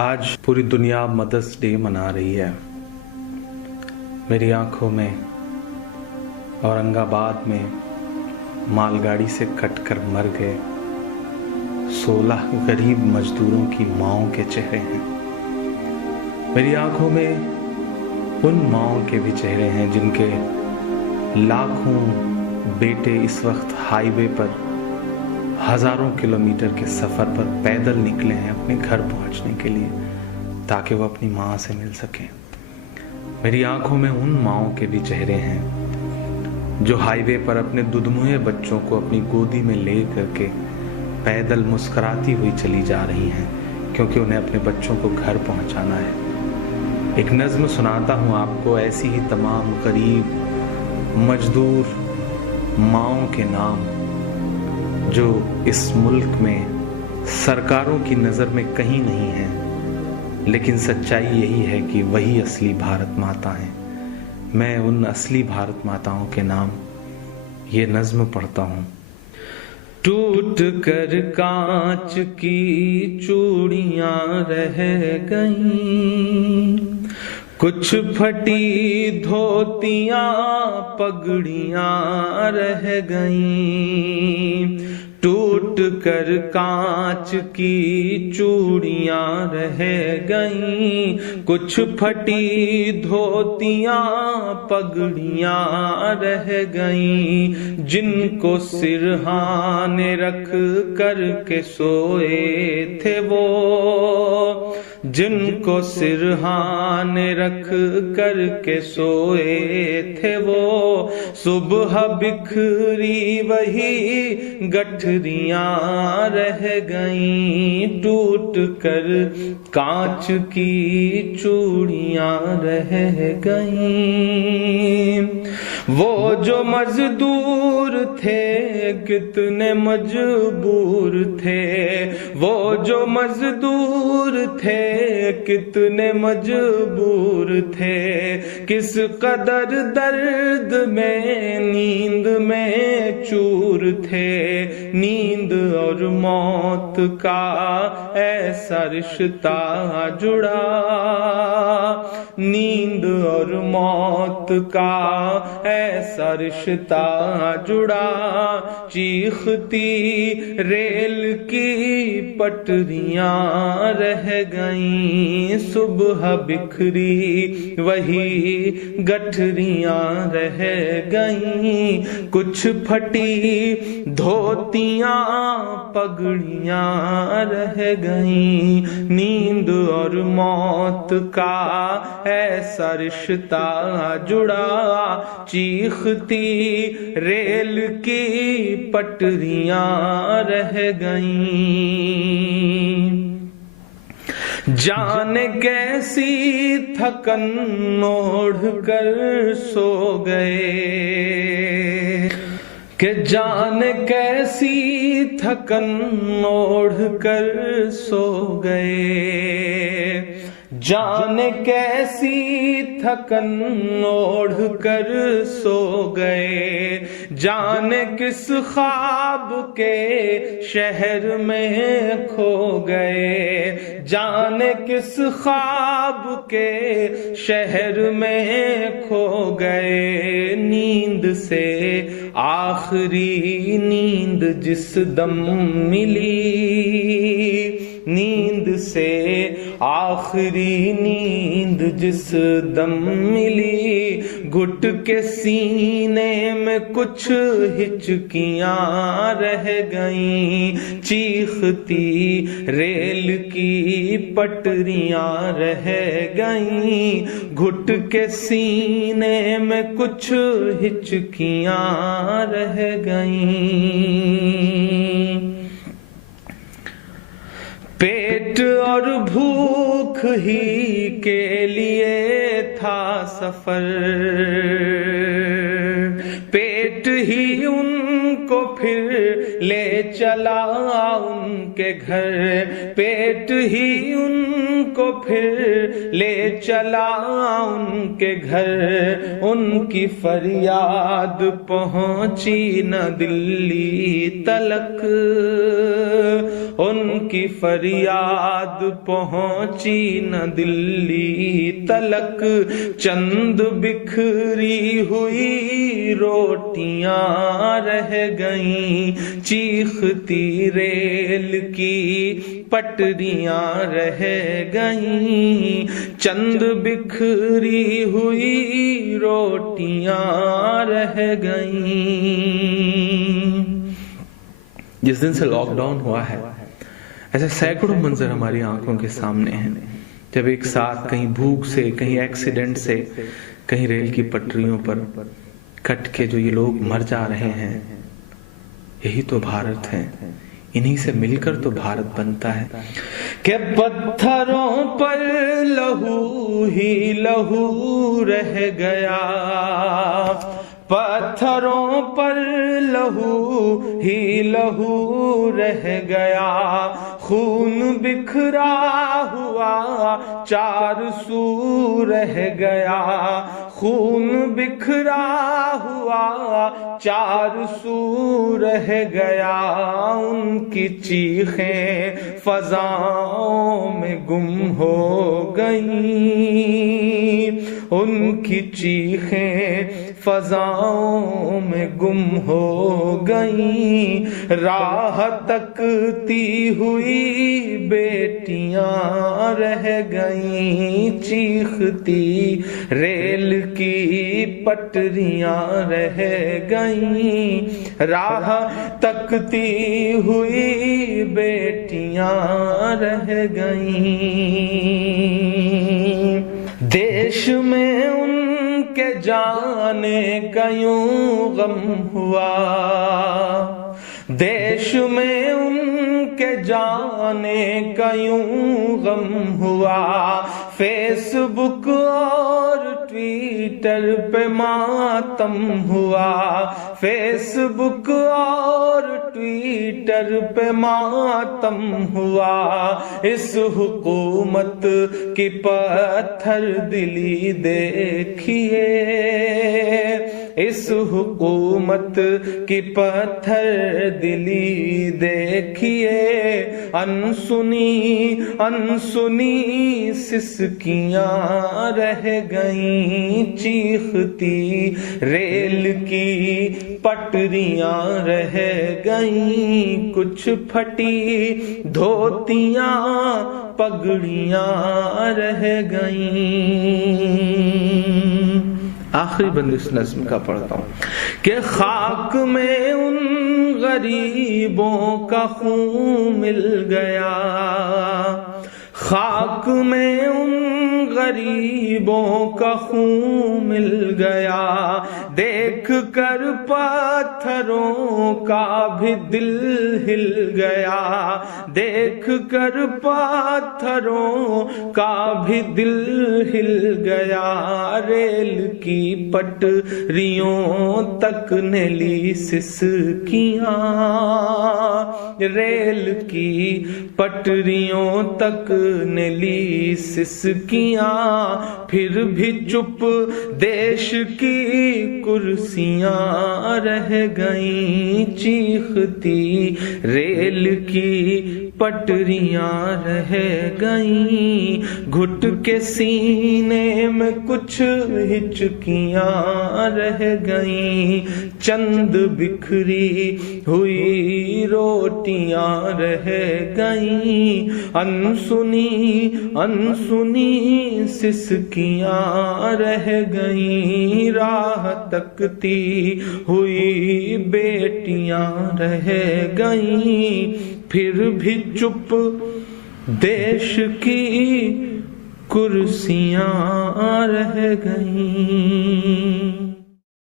आज पूरी दुनिया मदर्स डे मना रही है। मेरी आंखों में औरंगाबाद में मालगाड़ी से कटकर मर गए 16 गरीब मजदूरों की माँओं के चेहरे हैं। मेरी आंखों में उन माँओं के भी चेहरे हैं जिनके लाखों बेटे इस वक्त हाईवे पर हजारों किलोमीटर के सफर पर पैदल निकले हैं अपने घर पहुंचने के लिए, ताकि वो अपनी माँ से मिल सकें। मेरी आंखों में उन माँओं के भी चेहरे हैं जो हाईवे पर अपने दुधमुहे बच्चों को अपनी गोदी में ले करके पैदल मुस्कुराती हुई चली जा रही हैं, क्योंकि उन्हें अपने बच्चों को घर पहुंचाना है। एक नज्म सुनाता हूँ आपको, ऐसी ही तमाम गरीब मजदूर माँओं के नाम जो इस मुल्क में सरकारों की नज़र में कहीं नहीं है, लेकिन सच्चाई यही है कि वही असली भारत माता हैं। मैं उन असली भारत माताओं के नाम ये नज्म पढ़ता हूँ। टूट कर कांच की चूड़ियां रह गईं, कुछ फटी धोतियां पगड़ियां रह गईं। टूट कर कांच की चूड़ियां रह गईं, कुछ फटी धोतियां पगड़ियां रह गईं। जिनको सिरहाने रख कर के सोए थे वो, जिनको सिरहाने रख कर के सोए थे वो, सुबह बिखरी वही गठरियां रह गईं। टूट कर कांच की चूड़ियां रह गईं। वो जो मजदूर थे कितने मजबूर थे, वो जो मजदूर थे कितने मजबूर थे। किस कदर दर्द में नींद में चूर थे। नींद और मौत का ऐसा रिश्ता जुड़ा, नींद और मौत का ऐसा रिश्ता जुड़ा। चीखती रेल की पटरियां रह गईं, सुबह बिखरी वही गठरियां रह गईं। कुछ फटी धोतियां पगड़ियां रह गईं। नींद और मौत का ऐसा रिश्ता जुड़ा। चीखती रेल की पटरियां रह गईं। जाने कैसी थकन ओढ़ कर सो गए, कि जाने कैसी थकन ओढ़ कर सो गए। जाने कैसी थकन ओढ़ कर सो गए। जाने किस ख्वाब के शहर में खो गए। जाने किस ख्वाब के शहर में खो गए। नींद से आखिरी नींद जिस दम मिली, नींद से आखिरी नींद जिस दम मिली। घुट के सीने में कुछ हिचकियां रह गईं। चीखती रेल की पटरियां रह गईं। घुट के सीने में कुछ हिचकियां रह गईं। पेट और भूख ही के लिए था सफर, पेट ही उनको फिर ले चला उनके घर। पेट ही उनको फिर ले चला उनके घर। उनकी फरियाद पहुंची न दिल्ली तलक, ان کی فریاد پہنچی نہ دلی تلک، چند بکھری ہوئی روٹیاں رہ گئیں، چیختی ریل کی پٹریاں رہ گئیں، چند بکھری ہوئی روٹیاں رہ گئیں۔ جس دن سے لاک ڈاؤن ہوا ہے ایسے سینکڑوں منظر ہماری آنکھوں کے سامنے ہیں، جب ایک ساتھ کہیں بھوک سے، کہیں ایکسیڈنٹ سے، کہیں ریل کی پٹریوں پر کٹ کے جو یہ لوگ مر جا رہے ہیں۔ یہی تو بھارت ہے، انہی سے مل کر تو بھارت بنتا ہے کہ پتھروں پر لہو ہی لہو رہ گیا، پتھروں پر لہو ہی لہو رہ گیا، خون بکھرا ہوا چار سو رہ گیا، خون بکھرا ہوا چار سو رہ گیا، ان کی چیخیں فضاؤں میں گم ہو گئیں، ان کی چیخیں فضاؤں میں گم ہو گئیں، راہ تکتی ہوئی بیٹیاں رہ گئیں، چیختی ریل کی پٹریاں رہ گئیں، راہ تکتی ہوئی بیٹیاں رہ گئیں۔ دیش میں ان کے جانے کا یوں غم ہوا، دیش میں ان کے جانے کا یوں غم ہوا، فیس بک اور ٹویٹر پہ ماتم ہوا، فیس بک اور ٹویٹر پہ ماتم ہوا، اس حکومت کی پتھر دلی دیکھیے، اس حکومت کی پتھر دلی دیکھیے، انسنی انسنی سسکیاں رہ گئیں، چیختی ریل کی پٹریاں رہ گئیں، کچھ پھٹی دھوتیاں پگڑیاں رہ گئیں۔ آخری بند اس نظم کا پڑھتا ہوں کہ خاک میں ان غریبوں کا خون مل گیا، خاک میں ان غریبوں کا خون مل گیا، دیکھ کر پتھروں کا بھی دل ہل گیا، دیکھ کر پتھروں کا بھی دل ہل گیا، ریل کی پٹریوں تک نے لی سسکیاں، ریل کی پٹریوں تک نے لی سسکیاں، پھر بھی چپ دیش کی کرسیاں رہ گئیں، چیختی ریل کی پٹریاں رہ گئیں، گھٹ کے سینے میں کچھ ہچکیاں رہ گئیں، چند بکھری ہوئی روٹیاں رہ گئیں، انسنی انسنی سسکیاں رہ گئیں، راہ تکتی ہوئی بیٹیاں رہ گئیں، پھر بھی چپ دیش کی کرسیاں رہ گئیں۔